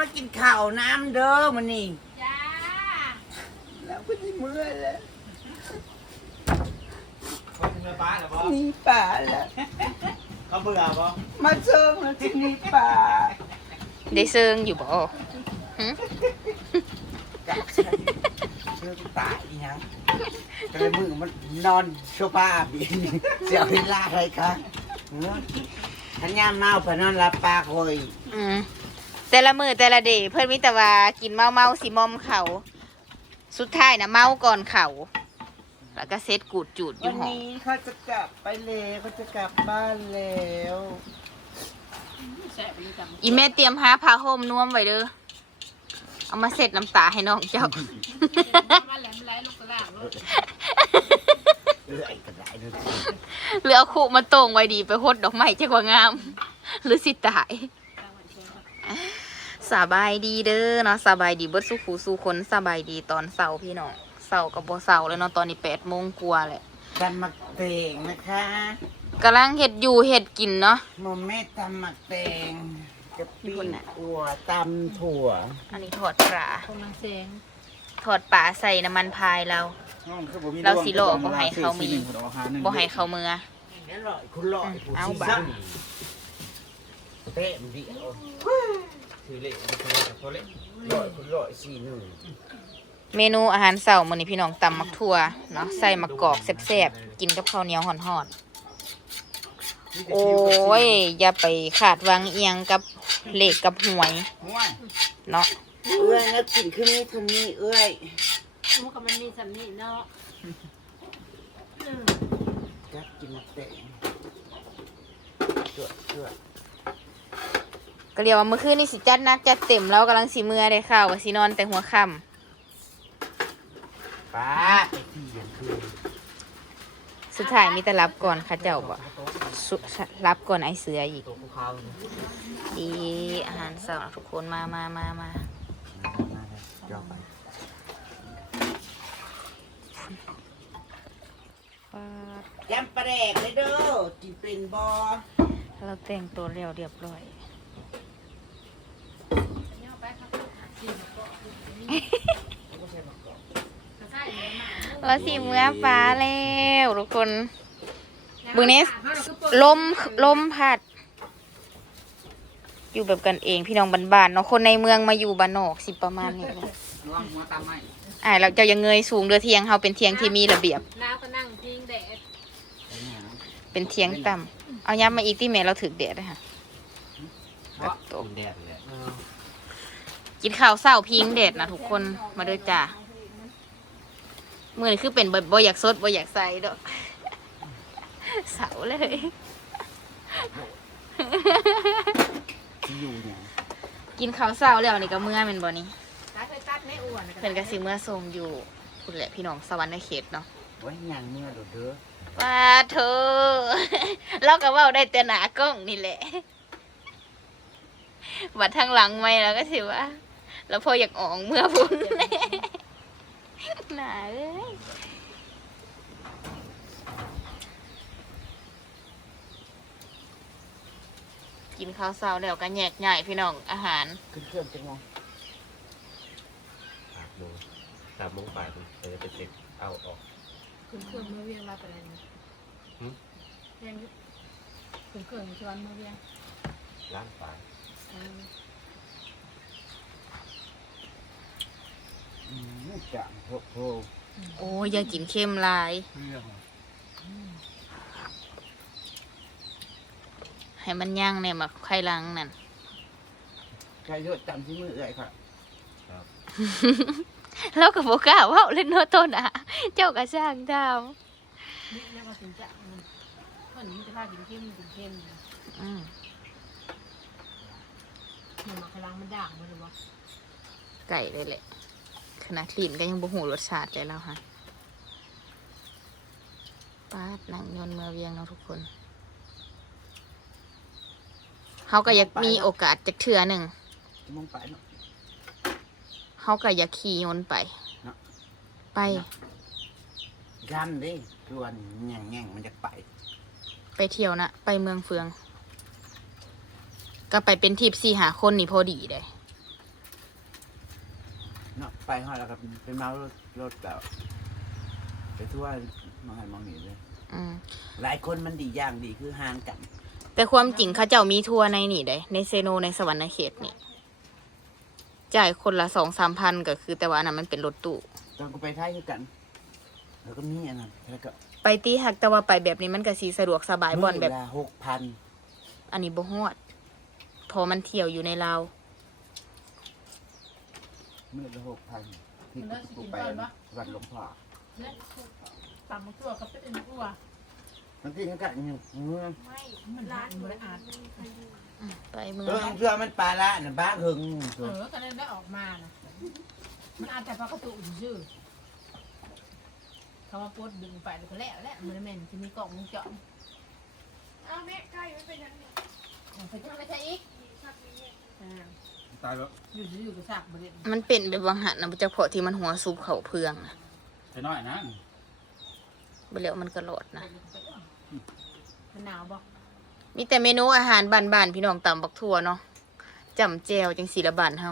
มากินข้าวน้ำเด้อมันนี่จ้าแล้วก็ที่เมื่อยแล้วคนเมื่อป้าเหรอบ่นี่ป่าแล้ว เขาเบื่อบ่มาเชิงแล้วที่นี่ป่าได้เซิงอยู่บ่หึจับเชิงป่าอีหยังก็เลยมือมันนอนโซฟาบีเสียเวลาอะไรคะทันยามเมาเพนนอนรับปากโอยอืม แต่ละมือแต่ละเดย์เพิ่นมีแต่ว่ากินเมาเมาๆสิมอมเขา สุดท้ายนะเมาก่อนเขา แล้วก็เซ็ตกูดจูดอวัยู่นห้องนี้เขาจะกลับไปแล้วเขาจะกลับบ้านแล้วแซ่บเลยจังอีแม่เตรียมหาผ้าห่มนวมไว้เด้อเอามาเสร็จน้ำตาให้น้องเจ้ามาแหลมไหลลูกกระลางลูกเอื้อยก็ได้ด้วยหรือเอาคู่มาโต่งไว้ดีไปหดดอกไม้จักว่างาม หรือสิตาย สบายดีเด้อเนาะสบายดีเบิดสู้ขูสู้คนสบายดีตอนเสาร์พี่น้องเสาร์กับบ่เสาร์เลยเนาะตอนนี้แปดโมงกว่าแหละตำหมักเตงนะคะกำลังเห็ดอยู่เห็ดกินเนาะโมเมตำหมักเตงกะปิคุณน่ะ อั่วตำถั่วอันนี้ทอดปลาคงนังเสียงทอดปลาใส่น้ำมันพายเรา เราสิโลบ่ให้เขามี บ่ให้เขามือนี่ลอยคุณลอยผู้เอาซีบ่าซั่นเต็มเดียว ถือเละตัวเละลอยคุณลอยสี่หนึ่งเมนูอาหารเสาร์มื้อนี้พี่น้องตำมักทั่วเนาะใส่มักกอกแซ่บๆกินกับข้าวเหนียวห่อนๆโอ้ยอย่าไปขาดวางเอียงกับเหล็กกับหวยห่วยเนาะเอื้อยแล้วกินขึ้นนี่ทำนี่เอื้อยมันก็มันมีสำนีเนาะอืมจับกินหมักเตงจวดจวด ก็เรียกว่าเมื่อคืนนี่สิจัดหนักจัดเต็มแล้วกำลังสิเมื่อได้ข่าวว่าสินอนแต่หัวค่ป้าไปเที่ยงคืนำสุดท้ายมีแต่รับก่อนค่ะเจ้าบ่สุรับก่อนไอเสืออีกตัวภูเขาดีอาหารเสาร์ทุกคนมามามามามาเลยจอไปป๊าดยำปลาแดกเลยเด้อกินเป็นบอเราแต่งตัวเรียวเรียบร้อยเนี่ยไปครับกินก็ใส่ เลยมาเราสิเมื่อฟ้าแล้วทุกคนบึงนี้ลมลมพัด อยู่แบบกันเองพี่น้องบ้านๆเนาะคนในเมืองมาอยู่บ้านนอกสิประมาณนี้แหละระวังหัวตามไหมอ่าเราจะยังเงยสูงเรือเทียงเฮาเป็นเทียงที่มีระเบียบน้าก็นั่งพิงแดดเป็นเทียงต่ำเอาย้ำมาอีกที่แม่เราถึกแดดนะฮะเพราะตกแดดเลย กินข้าวเศร้าพิงแดดนะทุกคนมาเด้วยจ้ามือนี่คือเป็นบ่บ่อยากสดบ่อยากใส่ดอกเสาเลยที่อยู่เนี่ยกินข้าวเศร้าแล้วนี่ก็เมื่อแมันบ่นี่ตาเคยตัดไม่อ้วนเพิ่นก็สิเมื่อทรงอยู่คุณแหละพี่น้องสวรรค์ในเขตเนาะไว้ยังเมื่อโดดเด้อว่าเธอเราก็เว้าได้แต่หนากล้องนี่แหละบัดทางหลังไม่แล้วก็สิว่า แล้วพออยากออกเมื่อพุ่นหนาเอ้ยกินข้าวเช้าแล้วก็แยกใหญ่พี่น้องอาหารขึ้นเครื่องจังมองสามโมงสามโมงบ่ายเราจะไปเช็คเอาออกคุณเครื่องมือเวียงมาเป็นอะไรนะหืมเวียงคุณเครื่องชวนมือเวียงล้างปลาย มอืมจังโพโพโอ้ยอย่ากินเค็มหลาย เรื่องให้มันย่างเนี่ยมาไข่ลังนั่น ใครยศจำที่มือเอ่ยค่ะแล้วก็บอกกล้าเว่าเล่นโนโตนะเจ้าก็ช่างดาวนี่เรียกว่าถึงจะมันคนนี้จะพากินเข้มกินเข้มนะอืมมันมาพลังมันด่างมันหรือวะไก่เลยแหละ ขนาดกลิ่นก็ยังบ่หูรสชาติเลยแล้วฮะป้าดหนังยนต์เมื่อเวียงเนาะทุกคนเขาก็อยากมีโอกาสจากเทื่อหนึ่งจะมองไปเนาะเขาก็อยากขี่ยนต์ไป เนาะ ไปยันดิชวนแง่งแง่งมันจะไป ไปเที่ยวนะ ไปเมืองเฟือง ก็ไปเป็นทริปสี่หาคนนี่พอดีเลย ไปฮอดแล้วก็ไปเมารถรถแบบไปทั่วมองหันมองนี่เลยอืมหลายคนมันดีอย่างดีคือห่างกัน แต่ความจริงเขาเจ้ามีทัวร์ในนี่ได้ในเซโนในสวรรค์เขตนี่จ่ายคนละสองสามพันก็คือ แต่ว่าอันนั้นมันเป็นรถตู้ตอนกูไปไทยคือกัน แล้วก็มีอันนั้นแล้วก็ไปตีหักแต่ว่าไปแบบนี้มันก็สีสะดวกสบายบ่อนแบบ หกพัน อันนี้บ่ฮอด พอมันเที่ยวอยู่ในลาว มือละหกพันที่กูไปวันหลวงพ่อเนี่ยตำมะตัวกับเป็นตัวมันกินกันอยู่เมื่อไม่มันร้านบริอาดไปเมือเอองเชื่อมันปลาละน่ะบ้าหึงเออก็ได้ได้ออกมานะมันอาจจะปกติชื่อเขาว่าปดดึงไปแล้วก็แล้วแหละมันแม่นที่มีกล่องวงจรอ้าวแม่ใกล้ไม่เป็นยังไงไปทำไม่ใช่อีกชักนี้เนี่ยอ่า ตายแล้วอยู่อยู่กับฉากบริเวณมันเป็นแบบวังหันนะเฉพาะที่มันหัวซุปเขาเพืองนะไปน้อยนะบ่แล้วมันก็โหลดนะมันหนาวบ่มีแต่เมนูอาหารบ้านๆพี่น้องตำบักทั่วเนาะจำแจวจังสีละบานเฮา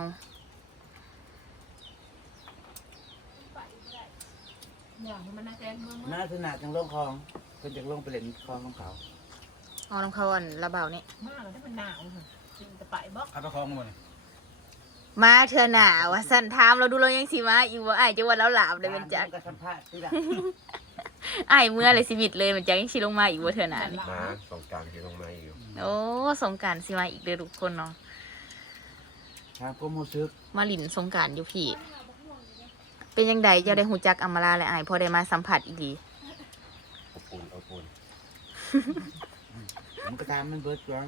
อย่างมันน่าแกงเมืองน่าสนาจังลงคลองเพิ่นจะลงไปเล่นคลองของเขาเอาน้ำเขาอันละเบานี่มากเลยถ้ามันหนาวค่ะจริงจะไปบ่พาไปคลองมาเลย มาเธอหนาว่าสั่นถามเราดูเรายังสิมาอีกว่าอ้ายจะว่าเราหลาบได้เป็นจักก็สัมภาษณ์ที่ละอ้ายเมื่อเลยสิมิดเลยมันจักยังสิลงมาอีกว่าเธอหนานี่มาสงกรารที่ลงมาอยู่โอ้สงกรารสิมาอีกเด้อทุกคนเนาะทางผมรู้สึกมาหลินสงกรารอยู่พี่ เป็นยังไงเจ้าได้หูจักอำมาลาและอายพอได้มาสัมผัสอีกดีอบอุ่นอบอุ่นมันก็ตามมันเบิดก่อน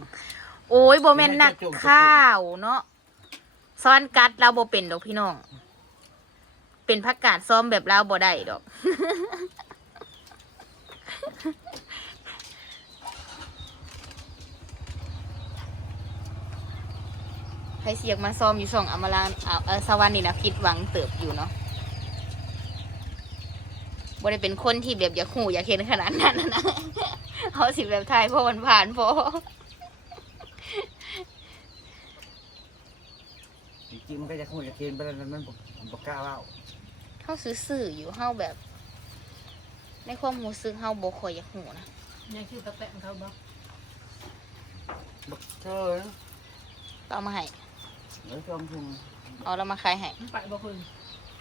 โอ้ยโบแมนนักข้าวเนาะ ซ้อนกัดเราโบเป็นดอกพี่น้อง เป็นพักกาดซ้อมแบบเราโบได้ดอกให้เสียกมาซ้อมอยู่สองอมาลาอาเอ่อสวรรค์นี่นะคิดหวังเติบอยู่เนาะบ่ได้เป็นคนที่แบบอยากหูอยากเห็นขนาดนั้นนะนะเขาสิแบบทายเพราะมันผ่านเพราะ จริงๆมัน ก็จะคงจะเคนไปแล้วมันบ่มันบ่กล้าเล่าเขาซื่อๆอยู่เฮาแบบ ในความรู้สึกเฮาบ่ค่อยอยากหูนะยังชื่อตะแตะเขาบ่บักเธอเอามาให้เดี๋ยวชมชุมเอาแล้วมาขายให้มันไปบ่คืน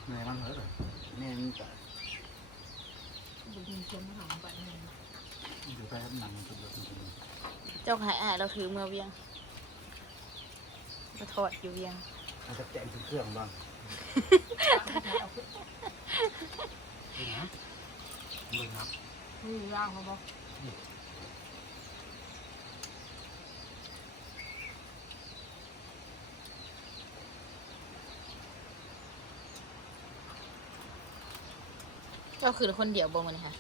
แม่มันเหรอแม่มันก็บุญชมมาหาไปเนี่ยอยู่ใต้หนังสุดเลยเจ้าขายอ้ายเราถือเมื่อเวียงมาทอดอยู่เวียง มันจะแจงถึงเครื่องบ้างเอาขึ้นนี่นะเลยครับนี่ร่างเขาบ่เจ้าคือคนเดียวบ่มื้อนี้ค่ะ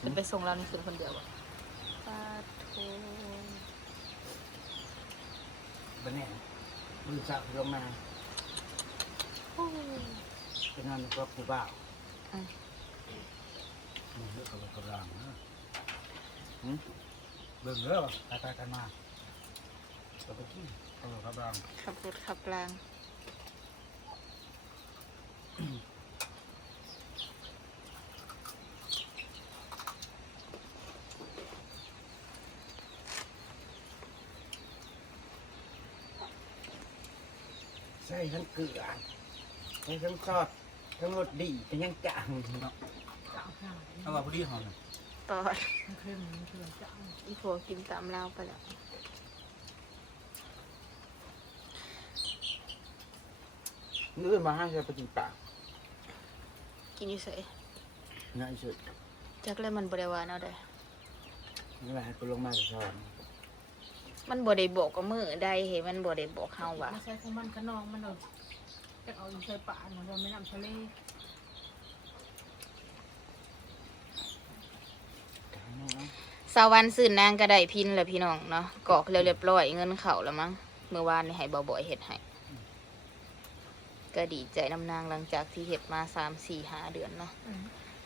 ขึ้นไปส่งเรานี่คือคนเดียวบ่ปาโทบันนี้ มือจับลงมาไปนอนกับผู้บ่าวมันเยอะกับกำลังนะเบิ่งเด้อไปไปกันมาก็ไปกินเออกำลังขับรถขับราง ใส่ทั้งเกลือใส่ทั้งซอสทั้งรสดีทั้งยังจางเจ้าข้าวเอาว่าพอดีหอมตอดมันเข้มมันคือเจ้าอีผัวกินตามเราไปแล้วนื้อมาให้จะไปกินปากกินอยู่ไสง่ายสุดจักแล้วมันบ่ได้ว่าเนาะได้นี่แหละให้กูลงมาจะสอน มันบ่ได้บอกกับมือใดเห็นมันบ่ได้บอกเฮาว่าไม่ใช่ของมันขนองมันเอาจะเอาอยู่ใส่ป่ามันเราไม่นำทะเลสาวันซื้อนางก็ได้พินแล้วพี่น้องเนาะกรอกแล้วเรียบร้อยเงินเข้าแล้วมั้งเมื่อวานนี่ให้บ่บ่อยเฮ็ดให้ก็ดีใจนำนางหลังจากที่เฮ็ดมา3 4 5เดือนเนาะ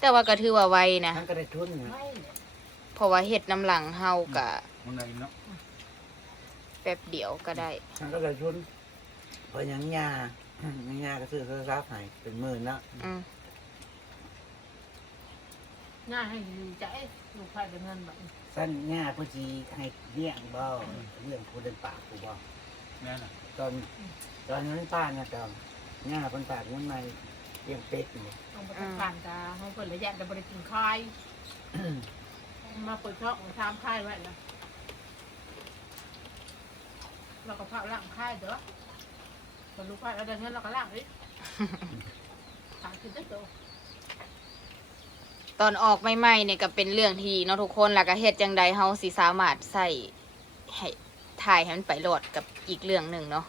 แต่ว่าก็ถือว่าไวนะทั้งก็ได้ทุนนะไม่เพราะว่าเฮ็ดน้ำหลังเฮาก็มันไหนเนาะ แป๊บเดียวก็ได้ทั้งก็ได้ทุนเพราะหยังยาง่ายๆก็ซื้อโทรศัพท์ให้เป็นหมื่นนะอืมง่ายให้ดีใจลูกไผ่เป็นเงินแบบสั้นง่ายพอดีให้เลี้ยงเบ้าเลี้ยงผู้เดินป่ากูบ่แน่น่ะตอนตอนนั้นป้าเนี่ยตอนง่ายคนป่าเงินในเลี้ยงเป็ดอยู่ต้องไปทำการกาเขาเปิดระยะแต่บริกินคาย มาเปิดช่องทำค่ายไว้แล้ว เราก็พักล่างค่ายเด้อพอลูกไผ่เราได้เงินเราก็ล่างอีกขายขึ้นได้โตตอนออกใหม่ๆเนี่ยก็เป็นเรื่องที่ดีเนาะทุกคนแล้วก็เฮ็ดจังใดเฮาสิสามารถใส่ให้ถ่ายให้มันไปโหลดกับอีกเรื่องหนึ่งเนาะ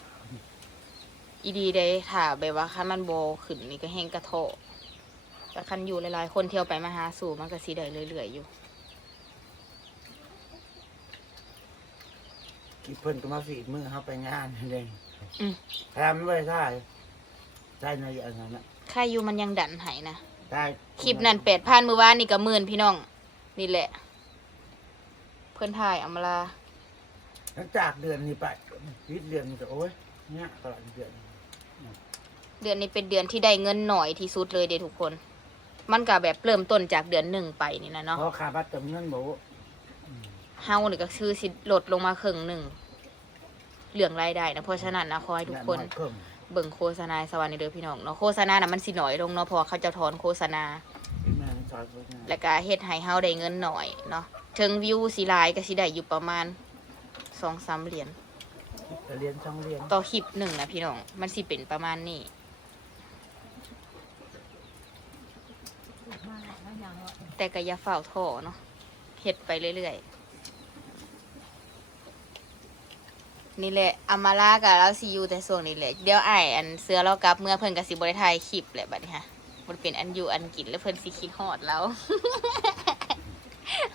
อีดีได้ถ่าแบบว่าคันมันโบขึ้นนี่ก็แห้งกระโถแต่คันอยู่หลายๆคนเที่ยวไปมาหาสู่มันก็สิได้เรื่อยๆอยู่ อีเพิ่นก็มาฝีดมือเขาไปงานเลยอืม ทำไม่ได้ได้ในอย่างนั้นนะใครอยู่มันยังดันให้นะ ได้คลิปนั้นแปดพันมือวานนี่ก็หมื่นพี่น้อง นี่แหละ เพื่อนถ่ายเอามาลาหลังจากเดือนนี้ไปวิทย์เดือนนี้ก็โอ้ยเนี่ยตลอดเดือนเดือนนี้เป็นเดือนที่ได้เงินหน่อยที่สุดเลยเด้ทุกคน มันก็แบบเริ่มต้นจากเดือนหนึ่งไปนี่นะเนาะ เพราะค่าบัตรจำเงินบอกว่า เฮานี่ก็คือสิลดลงมาครึ่งหนึ่งเหลืองรายได้นะเพราะฉะนั้นนะขอให้ทุกคน เพิ่มเบิ่งโฆษณาให้สวัสดีเด้อพี่น้องเนาะโฆษณาน่ะมันสิหน่อยลงเนาะเพราะว่าเขาจะถอนโฆษณา แม่ซอยโฆษณาแล้วก็เฮ็ดให้เฮาได้เงินหน่อยเนาะถึงวิวสิหลายก็สิได้อยู่ประมาณสองสามเหรียญจะเรียนช่องเรียนต่อคลิปหนึ่งนะพี่น้องมันสิเป็นประมาณนี้มากนะอย่างว่าแต่ก็อย่าเฝ้าท้อเนาะเฮ็ดไปเรื่อยๆ นี่แหละอามาลากับเราซีอยู่แต่ส่วงนี้แหละเดี๋ยวไอ้ายอันเสือเรากลับเมื่อเพิ่นกับสิบริไทยคลิปแหละบัดนี้ฮะมันเป็นอันอยู่อันกินแล้วเพิ่นสิคิดฮอดเรา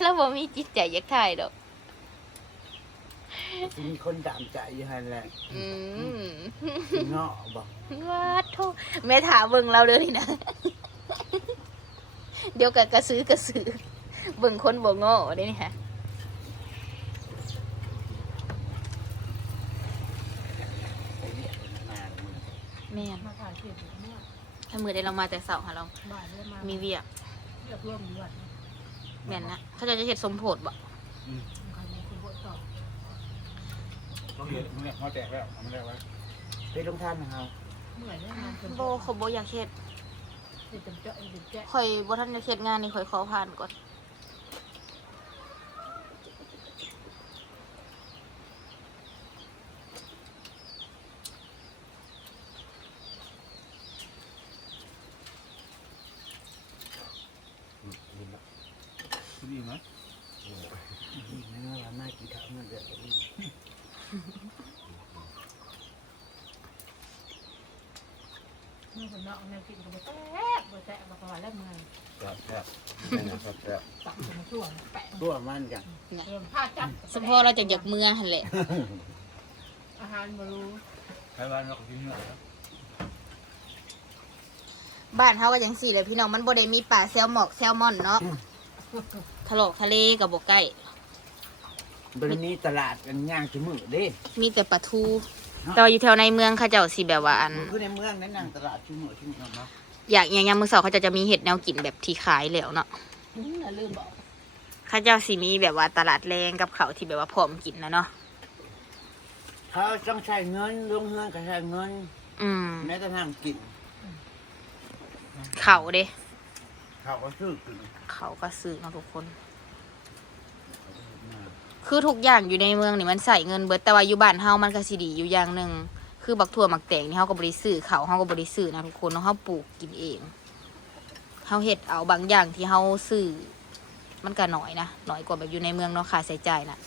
แล้วบ่มีจิตใจอยากถ่ายดอกจะมีคนตามใจอยู่หันแหละอืมสิเงาะบอกว้าโทแม่ถามเบิ่งเราเด้อนี่นะเดี๋ยวก็กระซื้อกระซื้อเบิ่งคนบ่โง่เด้นี่ฮะ ไปเรียกมามึง แม่นมาถ่ายคลิปเนี่ยถ้ามือได้เรามาแต่เสาร์ค่ะเรา บ่ายเรื่อมามีเวียกเรียกร่วมด้วยแม่นนะเขาจะจะเฮ็ดสมโพธิบ่ใครมีคุณบทต่อต้องเรียนมึงเนี่ยหัวแตกแล้วทำไม่ได้ไว้ไปลงท่านนะครับเมื่อยเนี่ยงานเป็นโบเขาบ่อยากเฮ็ดเด็กเจาะเด็กแจ๊ะข่อยบ่ทันจะเฮ็ดงานนี่ข่อยขอผ่านก่อน ที่นี่ไหม อีกนะว่ามากินข้าวมันเดือดอีก เมื่อคนนอกแนวกินก็บ่แตกบ่แตกบ่กว่าแล้วเมื่อยครับครับนี่นะครับครับตักมาช่วงแปะตัวมันกันเริ่มผ้าจับสมพอเราจะอยากเมื่อหันแหละอาหารบ่รู้ใครบ้านเรากินเนื้อครับบ้านเฮาก็จังซี่แหละพี่น้องมันบ่ได้มีปลาแซลหมอกแซลมอนเนาะทะเลทะเลก็บ่ใกล้บรินี้ตลาดกันย่างจมือเด้ มีแต่ปลาทู แต่ว่าอยู่แถวในเมืองเขาเจ้าสิแบบว่าอัน คือในเมืองนั้นย่างตลาดจมือจมือเนาะอยากอย่างยามมื้อเช้าเขาจะจะมีเห็ดแนวกินแบบที่ขายแล้วเนาะอืมลืมบอกเขาเจ้าสิมีแบบว่าตลาดแรงกับเขาวที่แบบว่าพร้อมกินนะเนาะเขาต้องใช้เงินลงเงินก็ใช้เงินอืมแม้กระทั่งกินเขาเด้เขาก็ซื้อกินเขาก็ซื้อเนาะทุกคน คือทุกอย่างอยู่ในเมืองนี่มันใส่เงินเบิดแต่ว่าอยู่บ้านเฮามันก็สิดีอยู่อย่างหนึ่งคือบักถั่วหมักแตงนี่เฮาก็บ่ได้ซื้อเขาวเฮาก็บ่ได้ซื้อนะทุกคนเนาะเฮาปลูกกินเองเฮาเฮ็ดเอาบางอย่างที่เฮาซื้อมันก็น้อยนะน้อยกว่าแบบอยู่ในเมืองเนาะค่าใช้จ่ายน่ะ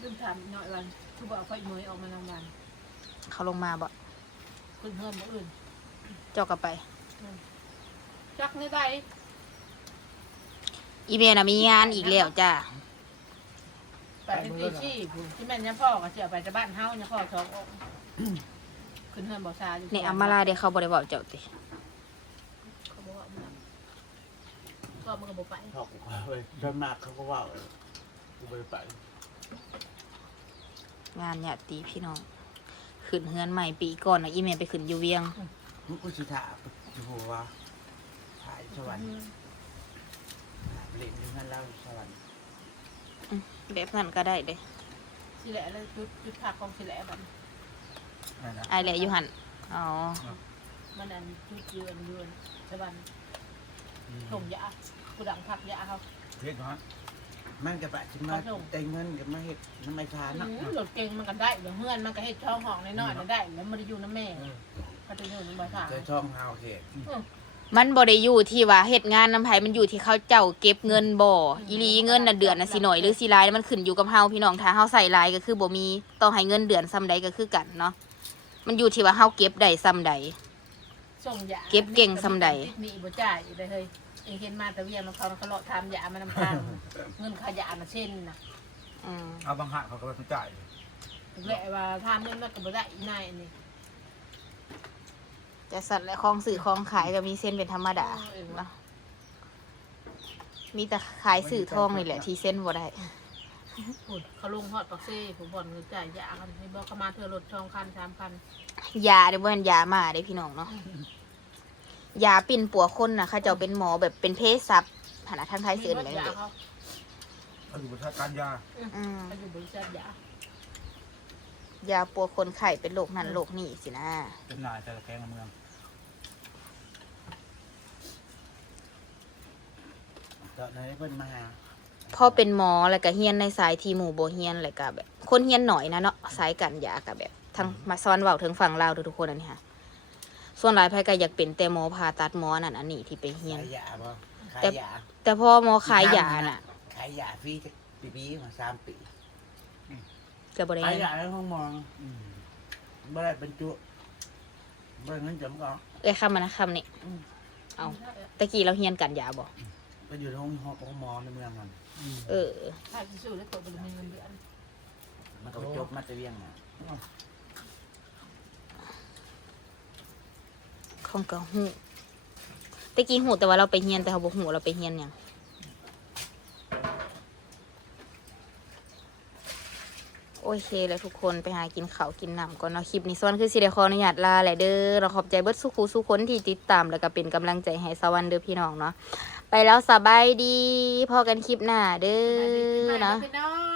ลืมถามหน่อยวันคือบอกไฟมือออกมานำวันเขาลงมาบ่ขึ้นเพิ่มบ่อื่นเจ้าก็ไป จักในใด อีเมลน่ะมีงานอีกแล้วจ้าไปเป็นตีชี่ผู้ที่แม่นยังพ่อก็เสียไปจะบ้านเฮายังพ่อท้องออกขึ้นเพิ่มบ่ซาอยู่นี่อามาลาเด้เขาบ่ได้เว้าเจ้าติเขาบอกว่ามันก็มันก็บ่ไปเขาก็ว่าเว้ยส่วนมากเขาก็ว่าเออกูไปไปงานญาติพี่น้องขึ้นเฮือนใหม่ปีก่อนนะอีเมลไปขึ้นอยู่เวียงมึงกูสิถามอยู่หัวถ่ายสวรรค์ เล่นอยู่นั่นเล่าสวรรค์แบบนั้นก็ได้เด้สิแหละเลยจุดจุดผักของสิแหละบัดนั่นนะไอายแหละอยู่หันอ๋อมันอันจุดยืนยืนสะบันอืมถมยาผู้ดังผักยาเขาเพชรเนาะมันกับปะชิมาแต่เงินกับมาเห็ดน้ำไม่ทานเนาะอืมรถเก่งมันก็ได้เดี๋ยวเฮือนมันก็เฮ็ดช่องห้องน้อยๆน่ะได้ แล้วมันได้อยู่น้ำแม่เออก็จะอยู่ในบ่อสางเจอช่องเฮาเขตมั นบ่ได้อยู่ที่ว่าเฮ็ดงานนำไผมันอยู่ที่เขาเจ้าเก็บเงินบ่อีหลีเงินน่ะเดือนน่ะสิหน่อยหรือสิหลายมันขึ้นอยู่กับเฮาพี่น้องถ้าเฮาใส่หลายก็คือบ่มีต้องให้เงินเดือนซ้ำใดก็คือกันเนาะมันอยู่ที่ว่าเฮาเก็บได้ซ้ำใด ส่งยาเก็บเก่งซำใดติดหนี่บ่จ่ายอยู่เลยเฮ้ยเองเห็นมาแต่เวียงมันเขาเขาเลาะทำยามันนำทางเงินขายามาเช่นน่ะอืมเอาบางหักเขาก็ไปจ่าย ถึงแหละว่าทำเงินมันก็บ่ได้อีนายอันนี้ แต่สัตว์และของสื่อของขายก็มีเส้นเป็นธรรมดาเนาะมีแต่ขายสื่อทองนี่แหละ ที่เส้นบ่ได้พูดเขาลงฮอดปักเซ่ผมบ่นเงินจ่ายยากันให้บอกเขามาเธอรถช่องคันสามคันยาเด้บ่แม่นยามาเด้พี่น้องเนาะยาปิ่นปัวคนน่ะเขาเจ้าเป็นหมอแบบเป็นเภสัชฐานะทางไทยเสื่อมีเลรยถยาเขาเขาอยู่บนชาติการยาอืมเขาอยู่บริษัทยายาปัวคนไข้เป็นโรคนั้นโรคนี้สินะเป็นนายแต่ละแกงในเมือง ตอนนั้นเพิ่นมาหาพ่อเป็นหมอแล้วก็เฮียนในสายทีหมู่บ่เฮียนแล้วก็แบบ คนเฮียนหน่อยนะเนาะสายกันยาก็แบบทางมาซ้อนเว้าถึงฝั่งลาวทุกๆคนอันนี้ค่ะ ส่วนหลายภายก็อยากเป็นแต่หมอผ่าตัดหมอนั่นอันนี้ที่ไปเฮียน ขายยาบ่ขายแต่ยาแต่พอหมอขายยาน่ะขายยาฟรีจะปีปีมาสามปีก็บ่ได้ขายเงินยาในห้องมองอืมบ่ได้บรรจุบ่ได้เงินจำก็เอ้ยคำมานะคำนี้เอาตะกี้เราเฮียนกันยาบ่ ไปอยู่ในห้องห้องมองในเมืองมันอืมเออ ถ้าที่สุดแล้วตัวบริมีเงินเดือนมันก็ไปจบมาแตะเวียงน่ะของก็หูตะกี้หูแต่ว่าเราไปเฮียนแต่เขาบ่หูเราไปเฮียนหยังโอเคเลยทุกคนไปหากินข้าวกินน้ำก่อนเนาะคลิปนี้ส่วนคือสิได้ขออนุญาตลาแหละเด้อเราขอบใจเบิดสุขูสุคนที่ติดตามแล้วก็เป็นกำลังใจให้สวรรค์เด้อพี่น้องเนาะ ไปแล้วสบายดี พอกันคลิปหน้าเด้อเนาะ พี่น้อง